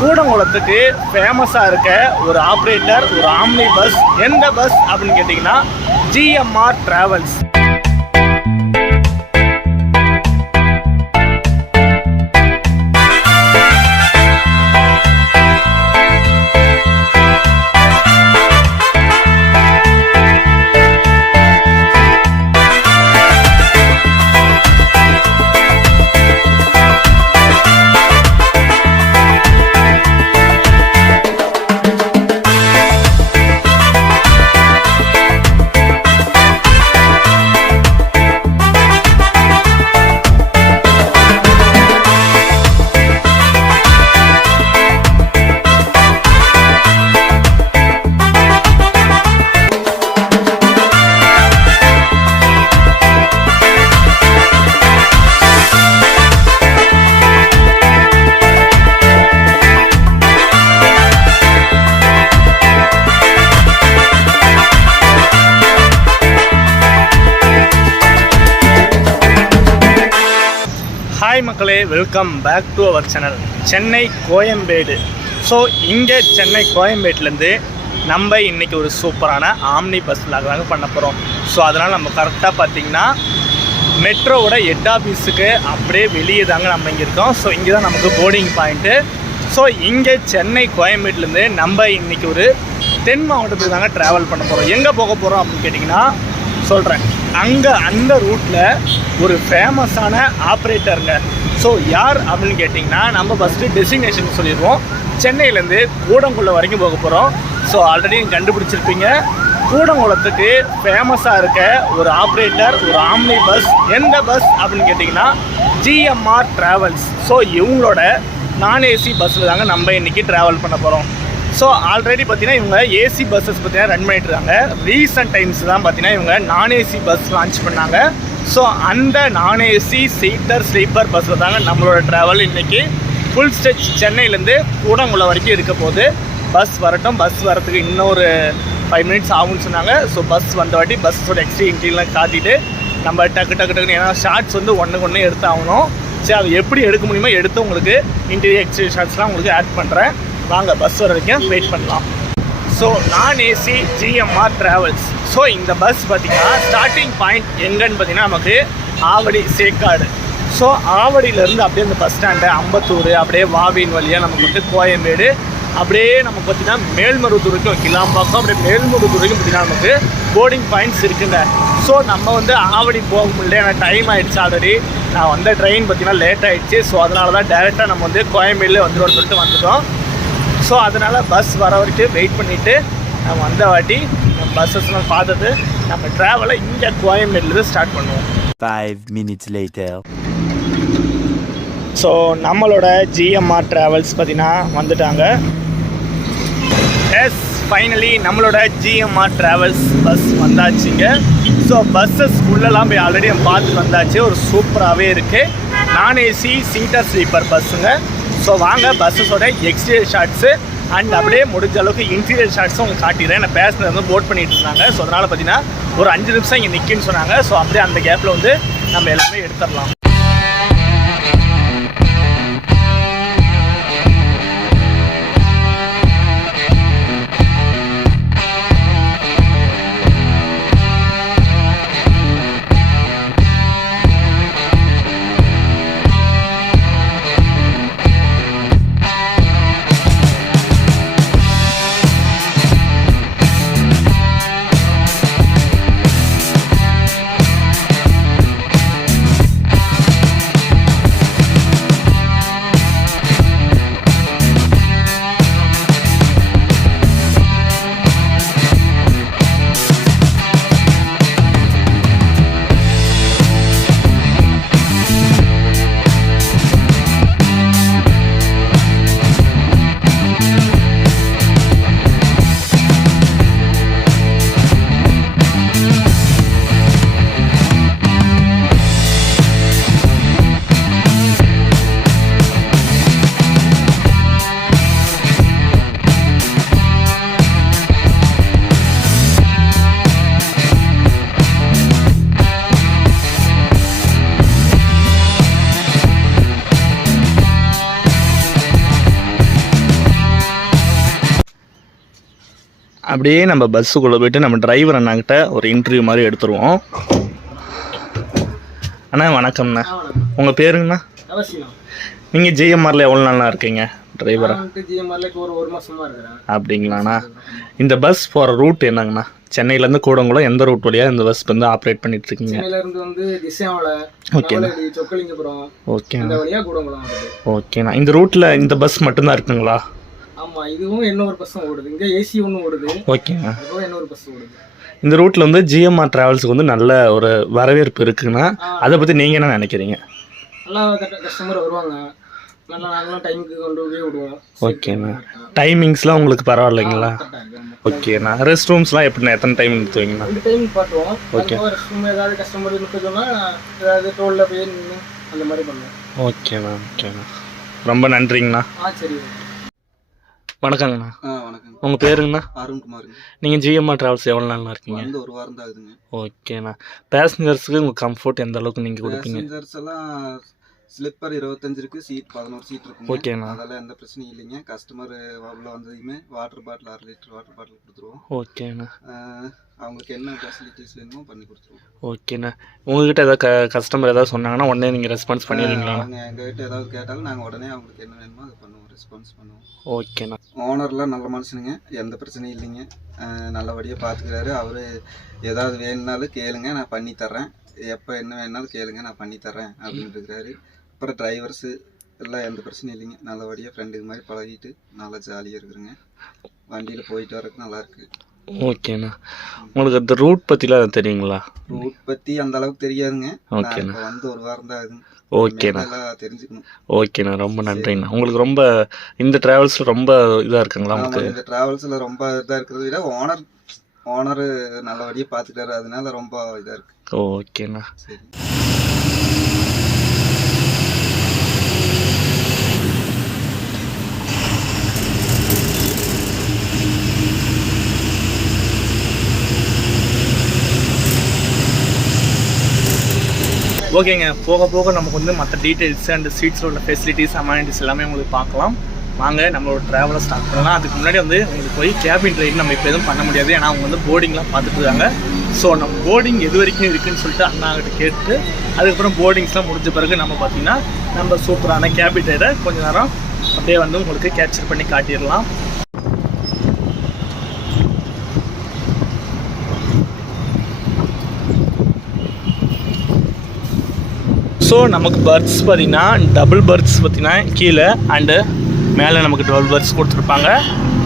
கூடங்குளத்துக்கு ஃபேமஸாக இருக்க ஒரு ஆப்ரேட்டர், ஒரு ஆம்னி பஸ். எந்த பஸ் அப்படின்னு கேட்டிங்கன்னா ஜிஎம்ஆர் டிராவல்ஸ். ஹாய் மக்களே, welcome back to our channel Chennai Koyambedu. So இங்கே சென்னை கோயம்பேட்டிலேருந்து நம்ம இன்றைக்கி ஒரு சூப்பரான ஆம்னி பஸ் தாங்க பண்ண போகிறோம். ஸோ அதனால் நம்ம கரெக்டாக பார்த்திங்கன்னா மெட்ரோவோட ஹெட் ஆஃபீஸுக்கு அப்படியே வெளியே தாங்க நம்ம இங்கே இருக்கோம். ஸோ இங்கே தான் நமக்கு போர்டிங் பாயிண்ட்டு. ஸோ இங்கே சென்னை கோயம்பேட்டிலேருந்து நம்ம இன்றைக்கி ஒரு தென் மாவட்டத்துக்கு தாங்க ட்ராவல் பண்ண போகிறோம். எங்கே போக போகிறோம் அப்படின்னு கேட்டிங்கன்னா சொல்கிறேன். அங்கே அந்த ரூட்டில் ஒரு ஃபேமஸான ஆப்ரேட்டருங்க. ஸோ யார் அப்படின்னு கேட்டிங்கன்னா நம்ம ஃபஸ்ட்டு டெஸ்டினேஷன் சொல்லிடுவோம். சென்னையிலேருந்து கூடங்குளம் வரைக்கும் போக போகிறோம். ஸோ ஆல்ரெடி நீங்கள் கண்டுபிடிச்சிருப்பீங்க, கூடங்குளத்துக்கு ஃபேமஸாக இருக்க ஒரு ஆப்ரேட்டர், ஒரு ஆம்னி பஸ். எந்த பஸ் அப்படின்னு கேட்டிங்கன்னா ஜிஎம்ஆர் டிராவல்ஸ். ஸோ இவங்களோட நான் ஏசி பஸ்ஸில் தாங்க நம்ம இன்றைக்கி ட்ராவல் பண்ண போகிறோம். ஸோ ஆல்ரெடி பார்த்தீங்கன்னா இவங்க ஏசி பஸ்ஸஸ் பார்த்தீங்கன்னா ரன் பண்ணிட்டுருக்காங்க. ரீசன்ட் டைம்ஸ் தான் பார்த்தீங்கன்னா இவங்க நான் ஏசி பஸ் லான்ச் பண்ணாங்க. ஸோ அந்த நான் ஏசி சீட்டர் ஸ்லீப்பர் பஸ்ஸில் தாங்க நம்மளோட ட்ராவல் இன்றைக்கி ஃபுல் ஸ்ட்ரெச் சென்னையிலேருந்து கூடங்குளம் வரைக்கும் இருக்க போது. பஸ் வரட்டும், பஸ் வரத்துக்கு இன்னொரு 5 மினிட்ஸ் ஆகும்னு சொன்னாங்க. ஸோ பஸ் வந்த வாட்டி பஸ்ஸோட எக்ஸ்ட்ரா இன்டீரியர்லாம் காட்டிட்டு நம்ம டக்குன்னு ஏன்னா ஷார்ட்ஸ் வந்து ஒன்று எடுத்து ஆகணும். சரி, அது எப்படி எடுக்க முடியுமோ எடுத்து உங்களுக்கு இன்டீரியர் எக்ஸ்ட்ரா ஷார்ட்ஸ்லாம் உங்களுக்கு ஆட் பண்ணுறேன். வாங்க பஸ் வர வரைக்கும் வெயிட் பண்ணலாம். ஸோ நான் ஏசி ஜிஎம்ஆர் டிராவல்ஸ். ஸோ இந்த பஸ் பார்த்திங்கன்னா ஸ்டார்டிங் பாயிண்ட் எங்கன்னு பார்த்திங்கன்னா நமக்கு ஆவடி சேக்காடு. ஸோ ஆவடியிலேருந்து அப்படியே இந்த பஸ் ஸ்டாண்டு அம்பத்தூர், அப்படியே வாவின் வழியாக நமக்கு வந்து கோயம்பேடு, அப்படியே நமக்கு பார்த்திங்கன்னா மேல்மருவத்தூருக்கும் கிளாம்பாக்கம், அப்படியே மேல்மருவத்தூருக்கும் பார்த்திங்கன்னா நமக்கு போர்டிங் பாயிண்ட்ஸ் இருக்குங்க. ஸோ நம்ம வந்து ஆவடி போக முடியல, எனக்கு டைம் ஆகிடுச்சு. ஆல்ரெடி நான் வந்த ட்ரெயின் பார்த்திங்கன்னா லேட் ஆகிடுச்சு. ஸோ அதனால தான் டேரெக்டாக நம்ம வந்து கோயம்பேடில் வந்துடுவோம்னு சொல்லிட்டு வந்துட்டோம். ஸோ அதனால் பஸ் வர வரைக்கும் வெயிட் பண்ணிவிட்டு நம்ம வந்த வாட்டி நம்ம பஸ்ஸஸ்லாம் பார்த்துட்டு நம்ம ட்ராவலை இங்கே கோயம்பேடுலேருந்து ஸ்டார்ட் பண்ணுவோம். 5 minutes later. ஸோ நம்மளோட ஜிஎம்ஆர் ட்ராவல்ஸ் பார்த்திங்கன்னா வந்துட்டாங்க. எஸ், ஃபைனலி நம்மளோட ஜிஎம்ஆர் ட்ராவல்ஸ் பஸ் வந்தாச்சுங்க. ஸோ பஸ்ஸஸ் உள்ளெல்லாம் போய் ஆல்ரெடி நம்ம பார்த்துட்டு வந்தாச்சு. ஒரு சூப்பராகவே இருக்குது. நான் ஏசி சீட்டர் ஸ்லீப்பர் பஸ்ஸுங்க. ஸோ வாங்க பஸ்ஸஸோட எக்ஸ்டீரியர் ஷார்ட்ஸு அண்ட் அப்படியே முடிஞ்ச அளவுக்கு இன்டீரியர் ஷார்ட்ஸும் உங்களுக்கு காட்டிடுறேன். நான் பேசஞ்சர் வந்து போட் பண்ணிகிட்டு இருந்தாங்க. ஸோ அதனால் பார்த்தீங்கன்னா ஒரு 5 நிமிஷம் இங்கே நிற்குன்னு சொன்னாங்க. ஸோ அப்படியே அந்த கேப்பில் வந்து நம்ம எல்லாமே எடுத்துடலாம். அப்படியே நம்ம பஸ்ஸுக்குள்ளே போய்ட்டு நம்ம டிரைவர் அண்ணாக்கிட்ட ஒரு இன்டர்வியூ மாதிரி எடுத்துருவோம். அண்ணா வணக்கம்ண்ணா. உங்கள் பேருங்கண்ணா? நீங்கள் ஜிஎம்ஆரில் எவ்வளோ நாளாக இருக்கீங்க டிரைவரா? அப்படிங்களாண்ணா. இந்த பஸ் போகிற ரூட் என்னங்கண்ணா? சென்னையிலேருந்து கூடங்குளம் எந்த ரூட் வழியாக இந்த பஸ் வந்து ஆப்ரேட் பண்ணிட்டு இருக்கீங்க? ஓகேண்ணா. ஓகேண்ணா. இந்த ரூட்டில் இந்த பஸ் மட்டும்தான் இருக்குங்களா? ஓகேண்ணா. இந்த ரூட்டில் வந்து ஜிஎம்ஆர் டிராவல்ஸுக்கு வந்து நல்ல ஒரு வரவேற்பு இருக்குண்ணா. அதை பற்றி நீங்கள் என்ன நினைக்கிறீங்க? ஓகேண்ணா. டைமிங்ஸ்லாம் உங்களுக்கு பரவாயில்லைங்களா? ஓகேண்ணா. ரெஸ்ட் ரூம்ஸ்லாம் எப்படிண்ணா, எத்தனை டைம் நிறுத்துவீங்கண்ணா? ஓகே. ஓகேண்ணா. ஓகேண்ணா. ரொம்ப நன்றிங்கண்ணா. வணக்கங்கண்ணா. வணக்கம். உங்கள் பேருங்கண்ணா? அருண்குமார். நீங்கள் ஜிஎம்ஆர் டிராவல்ஸ் எவ்வளோ நாள் இருக்கீங்க? ஒரு வாரம் தான் ஆகுதுங்க. ஓகேண்ணா. பேசஞ்சர்ஸுக்கு உங்கள் கம்ஃபர்ட் எந்த அளவுக்கு நீங்கள் கொடுப்பீங்க? பேசஞ்சர்ஸ் எல்லாம் ஸ்லிப்பர் 25 இருக்குது, சீட் 11 சீட் இருக்குங்க. ஓகேண்ணா. அதெல்லாம் எந்த பிரச்சனையும் இல்லைங்க. கஸ்டமர் உள்ள வந்ததுமே water bottle 1/2 litre water bottle கொடுத்துருவோம். ஓகேண்ணா. அவங்களுக்கு என்ன ஃபெசிலிட்டிஸ் வேணுமோ பண்ணி கொடுத்துருவோம். ஓகேண்ணா. உங்ககிட்ட ஏதாவது கஸ்டமர் ஏதாவது சொன்னாங்கன்னா உடனே நீங்கள் ரெஸ்பான்ஸ் பண்ணிடுவீங்களா? அவங்க எங்ககிட்ட ஏதாவது கேட்டாலும் நாங்கள் உடனே அவங்களுக்கு என்ன வேணுமோ அதை பண்ணுவோம், ரெஸ்பான்ஸ் பண்ணுவோம். ஓகேண்ணா. ஓனர்லாம் நல்ல மனுஷனுங்க, எந்த பிரச்சனையும் இல்லைங்க. நல்லபடியாக பார்த்துக்கிறாரு. அவர் ஏதாவது வேணுனாலும் கேளுங்க, நான் பண்ணி தர்றேன். எப்போ என்ன வேணுனாலும் கேளுங்க, நான் பண்ணி தர்றேன் அப்படின்னு இருக்கிறாரு. அப்புறம் டிரைவர்ஸு எல்லாம் எந்த பிரச்சனையும் இல்லைங்க. நல்லபடியாக ஃப்ரெண்டுக்கு மாதிரி பழகிட்டு நல்லா ஜாலியாக இருக்குதுங்க. வண்டியில் போயிட்டு வரக்கு நல்லாயிருக்கு. ஓகேண்ணா. உங்களுக்கு அந்த ரூட் பற்றிலாம் தெரியுங்களா? ரூட் பற்றி அந்த அளவுக்கு தெரியாதுங்க. ஓகேண்ணா. வந்து ஒரு வாரம் தான் ஆகுதுங்க. ஓகேண்ணா. தெரிஞ்சுக்கணும். ஓகேண்ணா. ரொம்ப நன்றிங்கண்ணா. உங்களுக்கு ரொம்ப இந்த டிராவல்ஸில் ரொம்ப இதாக இருக்குங்களா? உங்களுக்கு இந்த டிராவல்ஸில் ரொம்ப இதாக இருக்கிறத விட ஓனர் நல்லபடியாக பார்த்துக்கிறாரு, அதனால ரொம்ப இதாக இருக்கு. ஓகேண்ணா. சரி. ஓகேங்க. போக போக நமக்கு வந்து மற்ற டீட்டெயில்ஸ் அண்ட் சீட்ஸில் உள்ள ஃபெசிலிட்டிஸ் அமானிட்டிஸ் எல்லாமே உங்களுக்கு பார்க்கலாம். வாங்க நம்மளோட ட்ராவலை ஸ்டார்ட் பண்ணலாம். அதுக்கு முன்னாடி வந்து உங்களுக்கு போய் கேபின் ரைடு நம்ம இப்போ எதுவும் பண்ண முடியாது, ஏன்னா அவங்க வந்து போர்டிங்லாம் பார்த்துட்டு இருக்காங்க. ஸோ நம்ம போர்டிங் எது வரைக்கும் இருக்குதுன்னு சொல்லிட்டு அண்ணாகிட்ட கேட்டு அதுக்கப்புறம் போர்டிங்ஸ்லாம் முடிஞ்ச பிறகு நம்ம பார்த்திங்கன்னா நம்ம சூப்பரான கேபின் ரைடை கொஞ்சம் நேரம் அப்படியே வந்து உங்களுக்கு கேப்சர் பண்ணி காட்டிடலாம். ஸோ நமக்கு பர்த்ஸ் பார்த்திங்கன்னா டபுள் பர்த்ஸ் பார்த்திங்கன்னா கீழே அண்டு மேலே நமக்கு 12 பர்த்ஸ் கொடுத்துருப்பாங்க.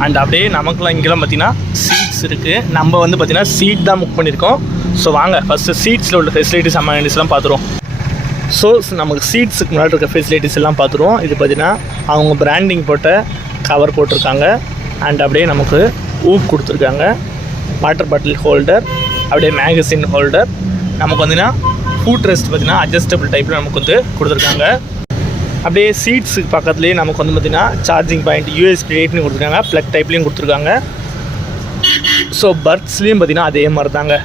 அண்ட் அப்படியே நமக்குலாம் இங்கெல்லாம் பார்த்திங்கன்னா சீட்ஸ் இருக்குது. நம்ம வந்து பார்த்திங்கன்னா சீட் தான் புக் பண்ணியிருக்கோம். ஸோ வாங்க ஃபஸ்ட்டு சீட்ஸில் உள்ள ஃபெசிலிட்டிஸ் அமானிட்டிஸ்லாம் பார்த்துருவோம். ஸோ நமக்கு சீட்ஸுக்கு முன்னாடி இருக்க ஃபெசிலிட்டிஸ் எல்லாம் பார்த்துருவோம். இது பார்த்திங்கன்னா அவங்க பிராண்டிங் போட்ட கவர் போட்டிருக்காங்க. அண்ட் அப்படியே நமக்கு ஊக் கொடுத்துருக்காங்க, வாட்டர் பாட்டில் ஹோல்டர், அப்படியே மேகசின் ஹோல்டர். நமக்கு வந்துன்னா ஃபுட் ரெஸ்ட் பார்த்திங்கன்னா அட்ஜஸ்டபிள் டைப்பில் நமக்கு வந்து கொடுத்துருக்காங்க. அப்படியே சீட்ஸுக்கு பக்கத்துலேயே நமக்கு வந்து பார்த்திங்கன்னா சார்ஜிங் பாயிண்ட் யூஎஸ்பி டைப்லையும் கொடுத்துருக்காங்க, ப்ளக் டைப்லையும் கொடுத்துருக்காங்க. ஸோ பர்த்ஸ்லேயும் பார்த்திங்கன்னா அதே மாதிரி தாங்க.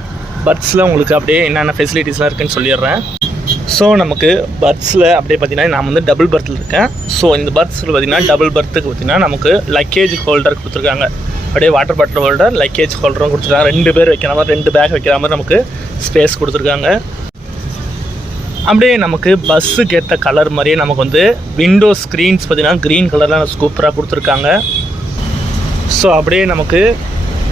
பர்த்ஸில் உங்களுக்கு அப்படியே என்னென்ன ஃபெசிலிட்டிஸ்லாம் இருக்குதுன்னு சொல்லிடுறேன். ஸோ நமக்கு பர்த்ஸில் அப்படியே பார்த்திங்கன்னா நான் வந்து டபுள் பர்த்தில் இருக்கேன். ஸோ இந்த பர்த்ஸில் பார்த்திங்கன்னா டபுள் பர்த்துக்கு பார்த்திங்கன்னா நமக்கு லக்கேஜ் ஹோல்டர் கொடுத்துருக்காங்க, அப்படியே வாட்டர் பாட்டில் ஹோல்டர், லக்கேஜ் ஹோல்டரும் கொடுத்துருக்காங்க. 2 பேர் வைக்கிற மாதிரி 2 பேக் வைக்கிற மாதிரி நமக்கு ஸ்பேஸ் கொடுத்துருக்காங்க. அப்படியே நமக்கு பஸ்ஸுக்கு ஏற்ற கலர் மாதிரியே நமக்கு வந்து விண்டோ ஸ்க்ரீன்ஸ் பார்த்திங்கன்னா க்ரீன் கலரில் சூப்பராக கொடுத்துருக்காங்க. ஸோ அப்படியே நமக்கு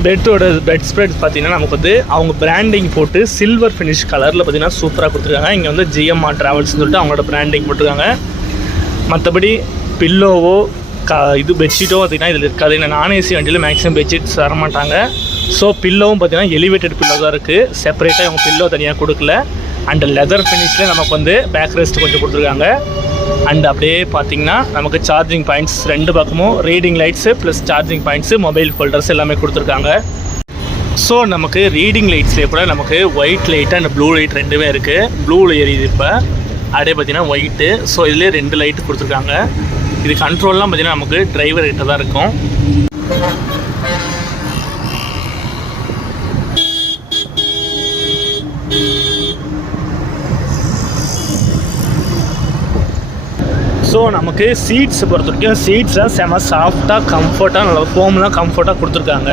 பெட் ஸ்ப்ரெட் பார்த்திங்கன்னா நமக்கு வந்து அவங்க பிராண்டிங் போட்டு சில்வர் ஃபினிஷ் கலரில் பார்த்திங்கன்னா சூப்பராக கொடுத்துருக்காங்க. இங்கே வந்து ஜிஎம்ஆர் டிராவல்ஸ்னு சொல்லிட்டு அவங்களோட பிராண்டிங் போட்டிருக்காங்க. மற்றபடி பில்லோவோ இது பெட்ஷீட்டோ பார்த்திங்கன்னா இதில் இருக்காது. ஏன்னா நான்ஏசி வண்டியில் மேக்ஸிமம் பெட்ஷீட்ஸ் தரமாட்டாங்க. ஸோ பில்லோவும் பார்த்திங்கன்னா எலிவேட்டட் பில்லோ தான் இருக்குது, செப்பரேட்டாக அவங்க பில்லோ தனியாக கொடுக்கல. அண்ட் லெதர் ஃபினிஷில் நமக்கு வந்து பேக் ரெஸ்ட் கொஞ்சம் கொடுத்துருக்காங்க. அண்ட் அப்படியே பார்த்திங்கன்னா நமக்கு சார்ஜிங் பாயிண்ட்ஸ் 2 பக்கமும் reading lights plus charging points mobile holders எல்லாமே கொடுத்துருக்காங்க. ஸோ நமக்கு ரீடிங் லைட்ஸ்லேயே கூட நமக்கு white light and blue light 2மே இருக்குது. ப்ளூவில் எரியுது இப்போ, அப்படியே பார்த்திங்கன்னா ஒயிட்டு. ஸோ இதுலேயே 2 லைட்டு கொடுத்துருக்காங்க. இது கண்ட்ரோல்லாம் பார்த்திங்கன்னா நமக்கு டிரைவர் கிட்ட தான் இருக்கும். ஸோ நமக்கு சீட்ஸ் பொறுத்த வரைக்கும் சீட்ஸ்லாம் செம சாஃப்டாக கம்ஃபர்ட்டாக நல்லா ஃபோம்லாம் கம்ஃபர்ட்டாக கொடுத்துருக்காங்க.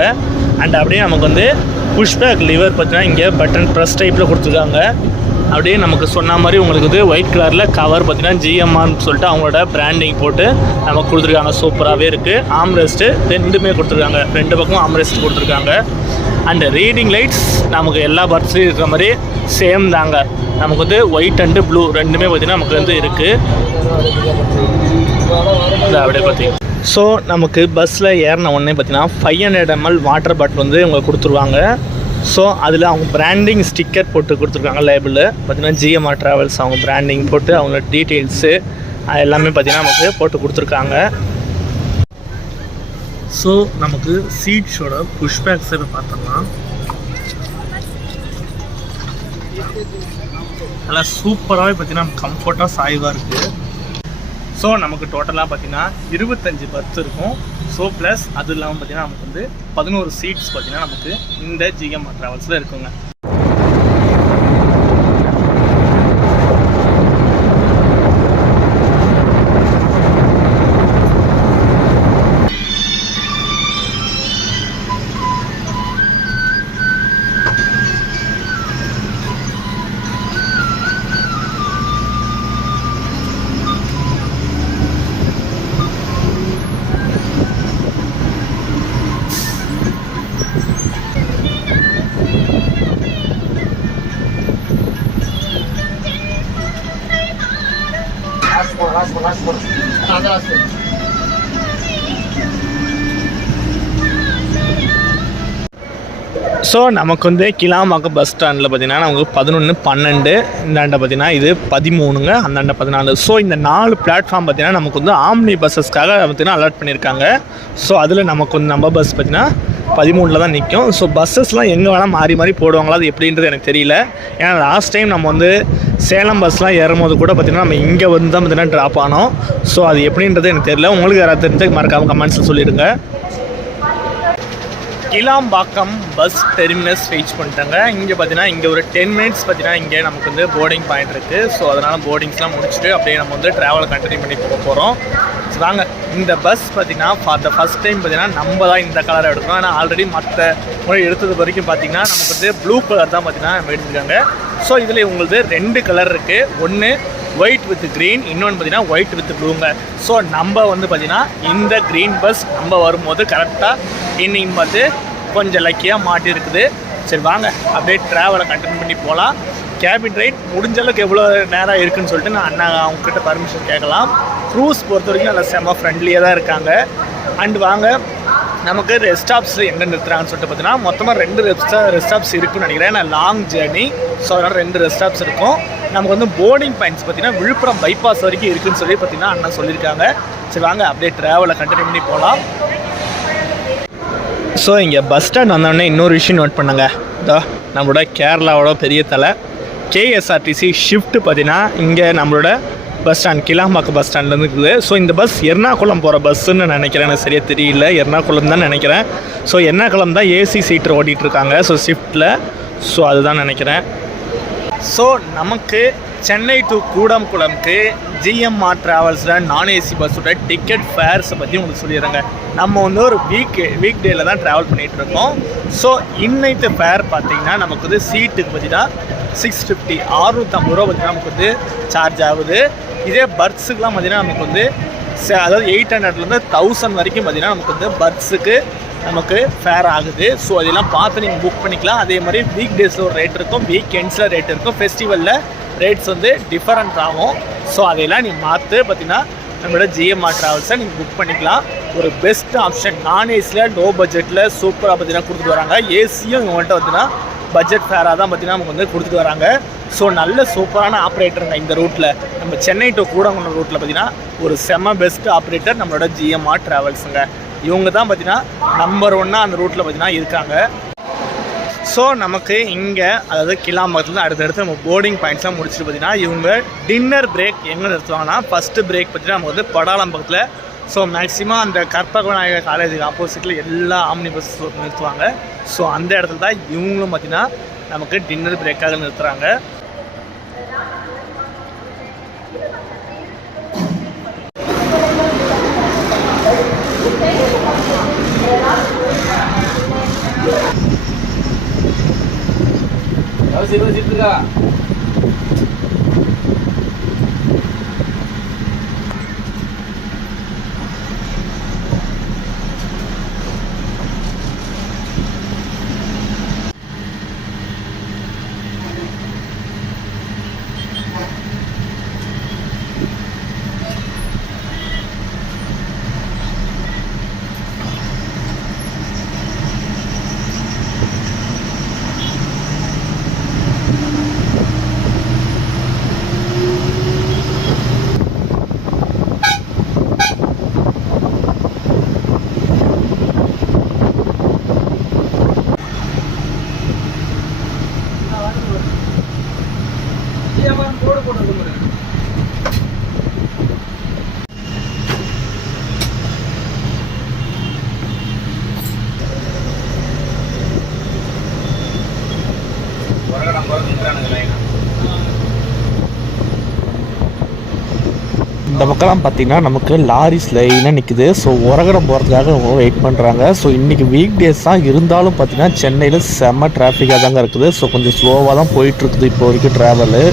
அண்ட் அப்படியே நமக்கு வந்து புஷ்பேக் லிவர் பார்த்தீங்கன்னா இங்கே பட்டன் ப்ரெஸ் டைப்பில் கொடுத்துருக்காங்க. அப்படியே நமக்கு சொன்ன மாதிரி உங்களுக்கு வந்து ஒயிட் கலரில் கவர் பார்த்தீங்கன்னா ஜிஎம்ஆர்னு சொல்லிட்டு அவங்களோட பிராண்டிங் போட்டு நமக்கு கொடுத்துருக்காங்க. சூப்பராகவே இருக்குது. ஆம்ரெஸ்ட்டு ரெண்டுமே கொடுத்துருக்காங்க, 2 பக்கம் ஆம்ரெஸ்ட் கொடுத்துருக்காங்க. அண்ட் ரீடிங் லைட்ஸ் நமக்கு எல்லா பர்த்ஸ்லையும் இருக்கிற மாதிரி சேம் தாங்க. நமக்கு வந்து ஒயிட் அண்டு ப்ளூ ரெண்டுமே பார்த்திங்கன்னா நமக்கு வந்து இருக்குது. அப்படியே பார்த்தீங்க. ஸோ நமக்கு பஸ்ஸில் ஏறின உடனே பார்த்திங்கன்னா 500 ml வாட்டர் பாட்டில் வந்து உங்களுக்கு கொடுத்துருவாங்க. ஸோ அதில் அவங்க பிராண்டிங் ஸ்டிக்கர் போட்டு கொடுத்துருக்காங்க. லேபிளில் பார்த்திங்கன்னா ஜிஎம்ஆர் ட்ராவல்ஸ் அவங்க பிராண்டிங் போட்டு அவங்களோட டீட்டெயில்ஸு எல்லாமே பார்த்திங்கன்னா நமக்கு போட்டு கொடுத்துருக்காங்க. ஸோ நமக்கு சீட்ஸோட புஷ்பேக்ஸை பார்த்தோம்னா நல்லா சூப்பராகவே பார்த்திங்கன்னா கம்ஃபர்ட்டாக சாய்வாக இருக்குது. ஸோ நமக்கு டோட்டலாக பார்த்திங்கன்னா 25 பர்த் இருக்கும். ஸோ ப்ளஸ் அது இல்லாமல் பார்த்திங்கன்னா நமக்கு வந்து 11 சீட்ஸ் பார்த்திங்கன்னா நமக்கு இந்த ஜிஎம்ஆர் ட்ராவல்ஸில் இருக்குங்க. ஸோ நமக்கு வந்து கிளாம்பாக்கம் பஸ் ஸ்டாண்டில் பார்த்திங்கன்னா நமக்கு 11, 12 இந்தாண்ட பார்த்திங்கன்னா இது 13ங்க, அந்தாண்ட 14. ஸோ இந்த 4 பிளாட்ஃபார்ம் பார்த்திங்கன்னா நமக்கு வந்து ஆம்னி பஸ்ஸஸ்க்காக பார்த்திங்கன்னா அலாட் பண்ணியிருக்காங்க. ஸோ அதில் நமக்கு வந்து நம்ம பஸ் பார்த்திங்கன்னா 13 தான் நிற்கும். ஸோ பஸ்ஸஸ்லாம் எங்கே வேணால் மாறி மாறி போடுவாங்களா அது எப்படின்றது எனக்கு தெரியல. ஏன்னா லாஸ்ட் டைம் நம்ம வந்து சேலம் பஸ்லாம் ஏறும்போது கூட பார்த்திங்கன்னா நம்ம இங்கே வந்து தான் பார்த்திங்கன்னா ட்ராப் ஆனோம். ஸோ அது எப்படின்றது எனக்கு தெரியல. உங்களுக்கு யாராவது தெரிஞ்சு மறக்காமல் கமெண்ட்ஸில் சொல்லிடுங்க. கிளாம்பாக்கம் பஸ் டெர்மினஸ் ரீச் பண்ணிட்டாங்க. இங்கே பார்த்தீங்கன்னா இங்கே ஒரு 10 minutes பார்த்தீங்கன்னா இங்கே நமக்கு வந்து போர்டிங் பாயிண்ட் இருக்குது. ஸோ அதனால் போர்டிங்ஸ்லாம் முடிச்சுட்டு அப்படியே நம்ம வந்து ட்ராவலை கண்டினியூ பண்ணி போக போகிறோம். வாங்க, இந்த பஸ் பார்த்தீங்கன்னா ஃபார் த ஃபஸ்ட் டைம் பார்த்தீங்கன்னா நம்ம தான் இந்த கலரை எடுக்கிறோம். ஏன்னா ஆல்ரெடி மற்ற முறை எடுத்தது வரைக்கும் பார்த்தீங்கன்னா நமக்கு வந்து ப்ளூ கலர் தான் பார்த்தீங்கன்னா நம்ம எடுத்துருக்காங்க. ஸோ இதில் உங்களுக்கு 2 கலர் இருக்குது. ஒன்று ஒயிட் வித் க்ரீன், இன்னொன்று பார்த்தீங்கன்னா ஒயிட் வித் ப்ளூங்க. ஸோ நம்ம வந்து பார்த்தீங்கன்னா இந்த க்ரீன் பஸ் நம்ம வரும்போது கரெக்டாக இன்னைக்கு பார்த்து கொஞ்சம் லக்கியாக மாட்டிருக்குது. சரி வாங்க அப்படியே ட்ராவலை கண்டினியூ பண்ணி போகலாம். கேபின் ரைட் முடிஞ்சளவுக்கு எவ்வளோ நேரம் இருக்குதுன்னு சொல்லிட்டு நான் அண்ணா அவங்கக்கிட்ட பர்மிஷன் கேட்கலாம். க்ரூஸ் பொறுத்த வரைக்கும் நல்லா செம்ம ஃப்ரெண்ட்லியாக தான் இருக்காங்க. அண்ட் வாங்க நமக்கு ரெஸ்ட் ஸ்டாப்ஸ் எங்கே நிறுத்துறாங்கன்னு சொல்லிட்டு பார்த்தீங்கன்னா மொத்தமாக 2 ரெஸ்ட் ஸ்டாப்ஸ் இருக்குன்னு நினைக்கிறேன். ஏன்னா லாங் ஜேர்னி, ஸோ அதனால் 2 ரெஸ்ட் ஸ்டாப்ஸ் இருக்கும். நமக்கு வந்து போர்டிங் பாயிண்ட்ஸ் பார்த்தீங்கன்னா விழுப்புரம் பைபாஸ் வரைக்கும் இருக்குதுன்னு சொல்லி பார்த்தீங்கன்னா அண்ணா சொல்லியிருக்காங்க. சரி வாங்க அப்படியே ட்ராவலை கண்டினியூ பண்ணி போகலாம். ஸோ இங்கே பஸ் ஸ்டாண்ட் வந்தோடனே இன்னொரு விஷயம் நோட் பண்ணுங்க. இதோ நம்மளோட கேரளாவோட பெரிய தலை கேஎஸ்ஆர்டிசி ஷிஃப்ட் பார்த்தீங்கன்னா இங்கே நம்மளோட பஸ் ஸ்டாண்ட் கிளாம்பாக்கம் பஸ் ஸ்டாண்ட்லேருந்து இருக்குது. ஸோ இந்த பஸ் எர்ணாகுளம் போகிற பஸ்ஸுன்னு நினைக்கிறேன், எனக்கு சரியாக தெரியல. எர்ணாகுளம் தான் நினைக்கிறேன். ஸோ எர்ணாகுளம் தான் ஏசி சீட்டர் ஓட்டிகிட்ருக்காங்க. ஸோ ஷிஃப்ட்டில் ஸோ அதுதான் நினைக்கிறேன். ஸோ நமக்கு சென்னை டு கூடம்குளம்க்கு ஜிஎம்ஆர் ட்ராவல்ஸில் நான் ஏசி பஸ்ஸோட டிக்கெட் ஃபேர்ஸை பற்றி உங்களுக்கு சொல்லிடுறேங்க. நம்ம வந்து ஒரு வீக் டேயில் தான் ட்ராவல் பண்ணிகிட்ருக்கோம். ஸோ இன்னைக்கு ஃபேர் பார்த்திங்கன்னா நமக்கு வந்து சீட்டுக்கு பார்த்தீங்கன்னா 650 650 ரூபா பார்த்தீங்கன்னா நமக்கு வந்து சார்ஜ் ஆகுது. இதே பர்த்ஸுக்கெலாம் பார்த்திங்கன்னா நமக்கு வந்து அதாவது 800லேருந்து 1000 வரைக்கும் பார்த்திங்கன்னா நமக்கு வந்து பர்த்ஸுக்கு நமக்கு ஃபேர் ஆகுது. ஸோ அதெல்லாம் பார்த்து நீங்கள் புக் பண்ணிக்கலாம். அதே மாதிரி வீக் டேஸில் ஒரு ரேட் இருக்கும், வீக் எண்ட்ஸில் ரேட் இருக்கும், ஃபெஸ்டிவலில் ரேட்ஸ் வந்து டிஃபரெண்ட் ஆகும். ஸோ அதையெல்லாம் நீங்கள் பார்த்து பார்த்தீங்கன்னா நம்மளோட ஜிஎம்ஆர் ட்ராவல்ஸை நீங்கள் புக் பண்ணிக்கலாம். ஒரு பெஸ்ட் ஆப்ஷன். நான் ஏசியில் லோ பட்ஜெட்டில் சூப்பராக பார்த்தீங்கன்னா கொடுத்துட்டு வராங்க. ஏசியும் இவங்கள்ட்ட பார்த்தீங்கன்னா பட்ஜெட் ஃபேராக தான் பார்த்தீங்கன்னா நமக்கு வந்து கொடுத்துட்டு வராங்க. ஸோ நல்ல சூப்பரான ஆப்ரேட்டருங்க இந்த ரூட்டில். நம்ம சென்னை டு கூடங்குளம் ரூட்டில் பார்த்தீங்கன்னா ஒரு செம்ம பெஸ்ட் ஆப்ரேட்டர் நம்மளோட ஜிஎம்ஆர் ட்ராவல்ஸுங்க. இவங்க தான் பார்த்தீங்கன்னா நம்பர் 1 அந்த ரூட்டில் பார்த்தீங்கன்னா இருக்காங்க. ஸோ நமக்கு இங்கே அதாவது கிளாம்பாக்கத்தில் அடுத்தடுத்து நம்ம போர்டிங் பாயிண்ட்ஸ்லாம் முடிச்சுட்டு பார்த்தீங்கன்னா இவங்க டின்னர் பிரேக் எங்கே நிறுத்துவாங்கன்னா ஃபஸ்ட்டு பிரேக் பார்த்தீங்கன்னா நம்ம வந்து படாலம்பக்கத்தில். ஸோ மேக்ஸிமம் அந்த கற்பக விநாயகர் காலேஜுக்கு ஆப்போசிட்டில் எல்லா ஆம்னி பஸ் நிறுத்துவாங்க. ஸோ அந்த இடத்துல தான் இவங்களும் பார்த்தீங்கன்னா நமக்கு டின்னர் பிரேக்காக நிறுத்துகிறாங்க. இந்த பக்கம்லாம் பார்த்தீங்கன்னா நமக்கு லாரிஸ் லைனாக நிற்குது. ஸோ உரகடம் போகிறதுக்காக வெயிட் பண்ணுறாங்க. ஸோ இன்றைக்கி வீக் டேஸ் தான் இருந்தாலும் பார்த்தீங்கன்னா சென்னையில் செம்ம டிராஃபிக்காக தாங்க இருக்குது. ஸோ கொஞ்சம் ஸ்லோவாக தான் போயிட்டுருக்குது இப்போ வரைக்கும் ட்ராவலு.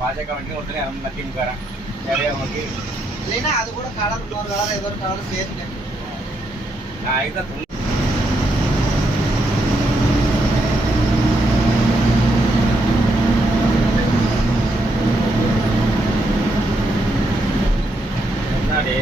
பாஜக வண்டி ஒருத்தனே திமுகறேன் நிறைய நமக்கு இல்லைன்னா அது கூட கலர் இன்னொரு கலர் ஏதோ ஒரு கலர் சேர்த்துட்டேன். நான் இதுதான் முன்னாடி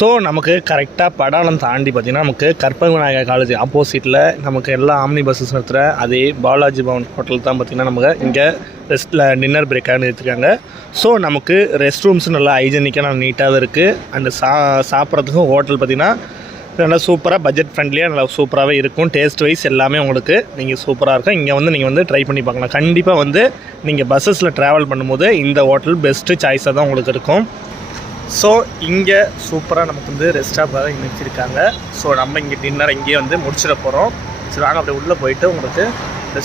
ஸோ நமக்கு கரெக்டாக படாலம் தாண்டி பார்த்திங்கன்னா நமக்கு கற்பக விநாயகர் காலேஜ் ஆப்போசிட்டில் நமக்கு எல்லா ஆம்னி பஸ்ஸஸ் நிறுத்துகிற அதே பாலாஜி பவன் ஹோட்டல் தான் பார்த்திங்கன்னா நமக்கு இங்கே ரெஸ்ட்டில் டின்னர் பிரேக்காக நிறுத்திருக்காங்க. ஸோ நமக்கு ரெஸ்ட் ரூம்ஸ் நல்லா ஹைஜெனிக்காக நல்லா நீட்டாகவே இருக்குது. அண்டு சாப்பிட்றதுக்கும் ஹோட்டல் பார்த்திங்கன்னா நல்லா சூப்பராக பட்ஜெட் ஃப்ரெண்ட்லியாக நல்லா சூப்பராகவே இருக்கும். டேஸ்ட் வைஸ் எல்லாமே உங்களுக்கு நீங்கள் சூப்பராக இருக்கும். இங்கே வந்து நீங்கள் வந்து ட்ரை பண்ணி பார்க்கலாம். கண்டிப்பாக வந்து நீங்கள் பஸ்ஸஸில் ட்ராவல் பண்ணும்போது இந்த ஹோட்டல் பெஸ்ட்டு சாய்ஸாக தான் உங்களுக்கு இருக்கும். ஸோ இங்கே சூப்பராக நமக்கு வந்து ரெஸ்டாரண்ட்டாக நிறுத்திருக்காங்க. ஸோ நம்ம இங்கே டின்னர் இங்கேயே வந்து முடிச்சிட போகிறோம். சரி வாங்க அப்படியே உள்ளே போயிட்டு உங்களுக்கு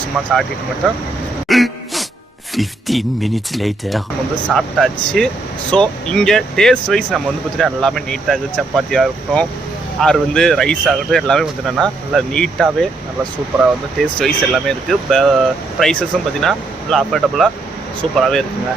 சும்மா காட்டிட்டு மட்டும் 15 minutes later நம்ம வந்து சாப்பிட்டாச்சு. ஸோ இங்கே டேஸ்ட் வைஸ் நம்ம வந்து பார்த்திங்கன்னா எல்லாமே நீட்டாக இருக்குது. சப்பாத்தியாக இருக்கட்டும் ஆறு வந்து ரைஸ் ஆகட்டும் எல்லாமே பார்த்திங்கன்னா நல்லா நீட்டாகவே நல்லா சூப்பராக வந்து டேஸ்ட் வைஸ் எல்லாமே இருக்குது. ப்ரைஸஸும் பார்த்திங்கன்னா நல்லா அஃபோர்டபுளாக சூப்பராகவே இருக்குங்க.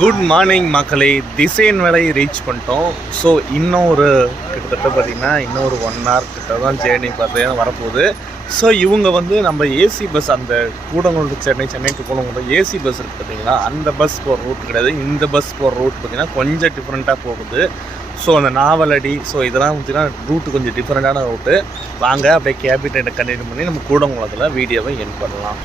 குட் மார்னிங் மக்களே, திசையன் வேலை ரீச் பண்ணிட்டோம். ஸோ இன்னும் ஒரு கிட்டத்தட்ட பார்த்திங்கன்னா இன்னும் ஒரு 1 hour கிட்ட தான் ஜேர்னி பார்த்தீங்கன்னா வரப்போகுது. ஸோ இவங்க வந்து நம்ம ஏசி பஸ், அந்த Kudankulam to Chennai, Chennai to Kudankulam AC bus இருக்குது பார்த்தீங்களா, அந்த பஸ் போகிற ரூட் கிடையாது. இந்த பஸ் போகிற ரூட் பார்த்திங்கன்னா கொஞ்சம் டிஃப்ரெண்ட்டாக போகுது. ஸோ அந்த நாவலடி, ஸோ இதெல்லாம் பார்த்திங்கன்னா ரூட்டு கொஞ்சம் டிஃப்ரெண்ட்டான ரூட்டு. வாங்க அப்படியே கேபிட்டை கண்டினியூ பண்ணி நம்ம கூடங்குளத்தில் வீடியோவை என் பண்ணலாம்.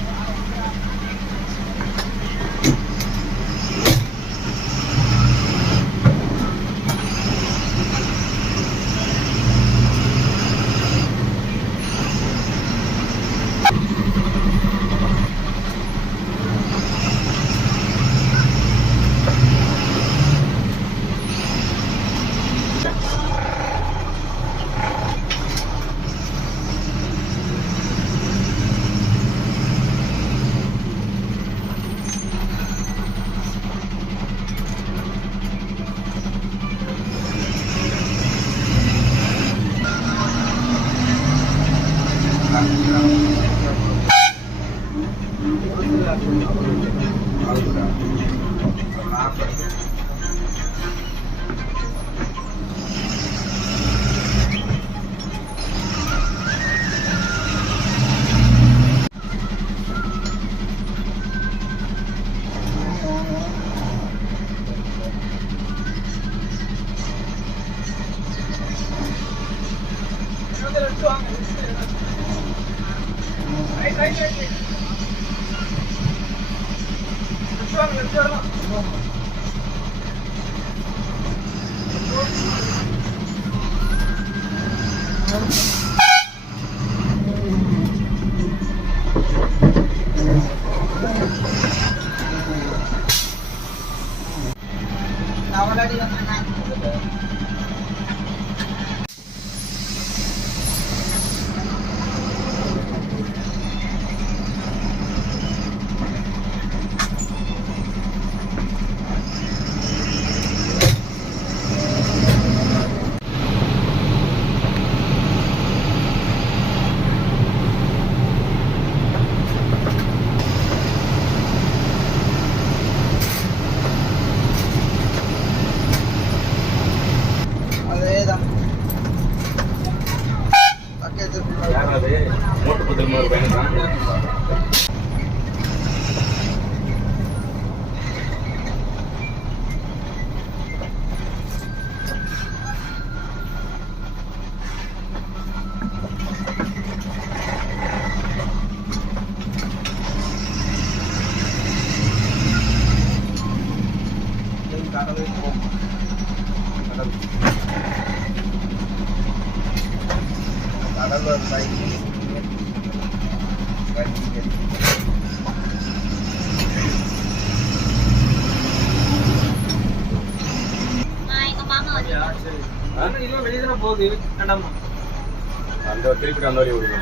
அந்த திருப்பி அந்த வழி விடுங்க.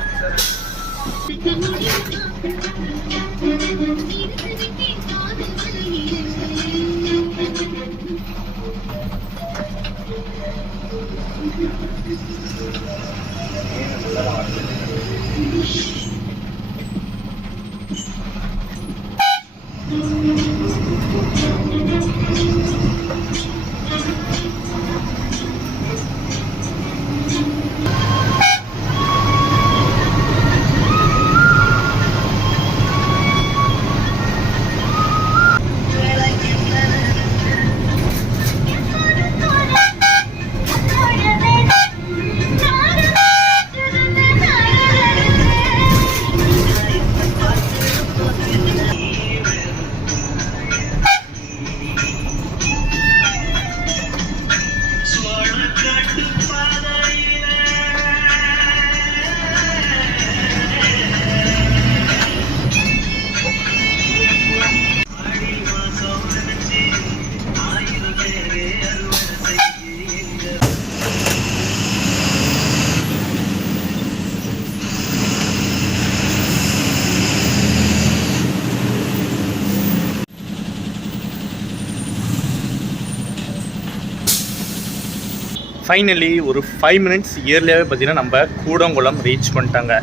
ஃபைனலி ஒரு 5 minutes இயர்லியாகவே பார்த்தீங்கன்னா நம்ம கூடங்குளம் ரீச் பண்ணிட்டாங்க.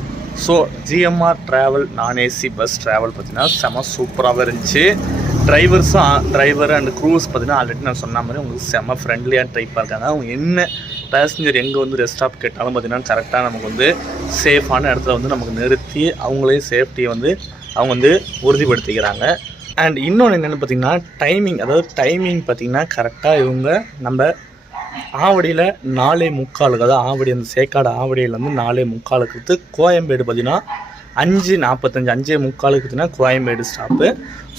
ஸோ ஜிஎம்ஆர் ட்ராவல் நான் ஏசி பஸ் ட்ராவல் பார்த்தீங்கன்னா செம சூப்பராகவே இருந்துச்சு. டிரைவர் அண்ட் க்ரூஸ் பார்த்தீங்கன்னா ஆல்ரெடி நான் சொன்ன மாதிரி உங்களுக்கு செம ஃப்ரெண்ட்லியாக டைப்பாக இருக்காங்க. அவங்க என்ன பேசஞ்சர் எங்கே வந்து ரெஸ்ட் ஸ்டாப் கேட்டாலும் பார்த்தீங்கன்னா கரெக்டாக நமக்கு வந்து சேஃபான இடத்துல வந்து நமக்கு நிறுத்தி அவங்களே சேஃப்டியை வந்து அவங்க வந்து உறுதிப்படுத்திக்கிறாங்க. அண்ட் இன்னொன்று என்னென்னு பார்த்திங்கன்னா டைமிங் பார்த்திங்கன்னா கரெக்டாக இவங்க நம்ம ஆவடியில் 4:45, அதாவது ஆவடி அந்த சேக்காடு ஆவடியில் வந்து 4:45 கோயம்பேடு பார்த்திங்கன்னா 5:45 5:45 பார்த்திங்கன்னா கோயம்பேடு ஸ்டாப்பு.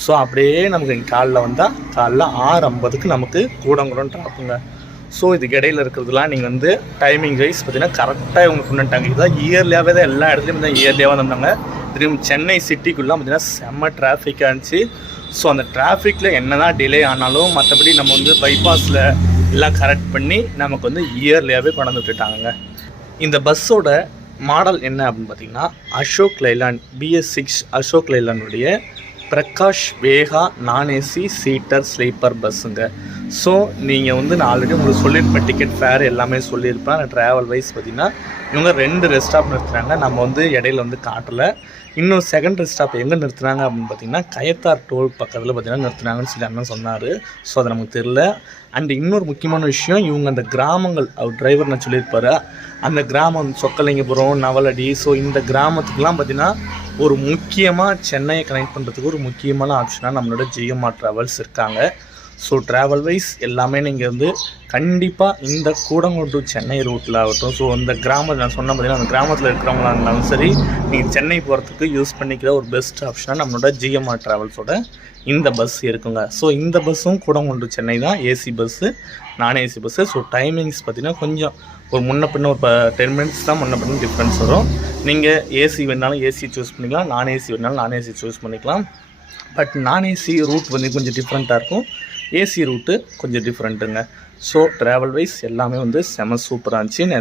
ஸோ அப்படியே நமக்கு இங்கே காலைல வந்தால் காலைல 6:50 நமக்கு கூடங்குளம் ட்ராப்புங்க. ஸோ இதுக்கு இடையில் இருக்கிறதுலாம் நீங்கள் வந்து டைமிங் வைஸ் பார்த்திங்கன்னா கரெக்டாக இவங்க கொண்டுட்டாங்க. இதுதான் இயர்லியாகவே தான் எல்லா இடத்துலையும் தான் இயர்லியாகவே வந்தாங்க. திரும்ப சென்னை சிட்டிக்குள்ளே பார்த்திங்கன்னா செம்ம டிராஃபிக்காக இருந்துச்சு. ஸோ அந்த டிராஃபிக்கில் என்ன தான் டிலே ஆனாலும் மற்றபடி நம்ம வந்து பைபாஸில் எல்லாம் கரெக்ட் பண்ணி நமக்கு வந்து இயர்லியாகவே கொண்டு விட்டுட்டாங்க. இந்த பஸ்ஸோட மாடல் என்ன அப்படின்னு பார்த்திங்கன்னா அசோக் லைலாண்ட் BS6 அசோக் லைலாண்டுடைய பிரகாஷ் வேகா நான் ஏசி சீட்டர் ஸ்லீப்பர் பஸ்ஸுங்க. ஸோ நீங்கள் வந்து நான் ஆல்ரெடி உங்களுக்கு சொல்லியிருப்பேன், டிக்கெட் ஃபேர் எல்லாமே சொல்லியிருப்பேன். ட்ராவல் வைஸ் பார்த்திங்கன்னா இவங்க 2 ரெஸ்ட் ஸ்டாப் நிறுத்துறாங்க. நம்ம வந்து இடையில வந்து காட்டலை. இன்னும் செகண்ட் ரெஸ்ட் ஸ்டாப் எங்கே நிறுத்துனாங்க அப்படின்னு பார்த்திங்கன்னா கயத்தார் டோல் பக்கத்தில் பார்த்திங்கன்னா நிறுத்துனாங்கன்னு சொல்லி அண்ணன் சொன்னார். ஸோ அது நமக்கு தெரில. அண்ட் இன்னொரு முக்கியமான விஷயம், இவங்க அந்த கிராமங்கள் அவர் டிரைவர் நான் சொல்லியிருப்பார், அந்த கிராமம் சொக்கலிங்கபுரம் நவலடி, ஸோ இந்த கிராமத்துக்கெலாம் பார்த்திங்கன்னா ஒரு முக்கியமாக சென்னையை கனெக்ட் பண்ணுறதுக்கு ஒரு முக்கியமான ஆப்ஷனாக நம்மளோட ஜிஎம்ஆர் ட்ராவல்ஸ் இருக்காங்க. ஸோ ட்ராவல் வைஸ் எல்லாமே நீங்கள் வந்து கண்டிப்பாக இந்த கூடங்குளம் டு சென்னை ரூட்டில் ஆகட்டும், ஸோ அந்த கிராமத்தில் நான் சொன்ன பார்த்தீங்கன்னா அந்த கிராமத்தில் இருக்கிறவங்களா இருந்தாலும் சரி, நீங்கள் சென்னை போகிறதுக்கு யூஸ் பண்ணிக்கிற ஒரு பெஸ்ட் ஆப்ஷனாக நம்மளோட ஜிஎம்ஆர் ட்ராவல்ஸோட இந்த பஸ் இருக்குங்க. ஸோ இந்த பஸ்ஸும் கூடங்குளம் டு சென்னை தான் ஏசி பஸ்ஸு, நான் ஏசி பஸ்ஸு. ஸோ டைமிங்ஸ் பார்த்திங்கன்னா கொஞ்சம் ஒரு முன்ன பின்ன ஒரு 10 மினிட்ஸ் தான் முன்ன பின்ன டிஃப்ரென்ஸ் வரும். நீங்கள் ஏசி வேணாலும் ஏசி சூஸ் பண்ணிக்கலாம், நான் ஏசி வேணாலும் நான் ஏசி சூஸ் பண்ணிக்கலாம். பட் நான் ஏசி ரூட் வந்து கொஞ்சம் டிஃப்ரெண்ட்டாக இருக்கும், ஏசி ரூட்டு கொஞ்சம் டிஃப்ரெண்ட்டுங்க. ஸோ ட்ராவல் வைஸ் எல்லாமே வந்து செம சூப்பராக இருந்துச்சு. நான்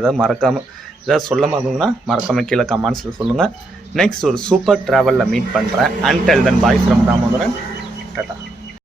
எதாவது சொல்ல மாட்டோங்கன்னா மறக்காமல் கீழே கமெண்ட்ஸில் சொல்லுங்கள். நெக்ஸ்ட் ஒரு சூப்பர் ட்ராவலில் மீட் பண்ணுறேன். Until then bye from Damodaran. Tata.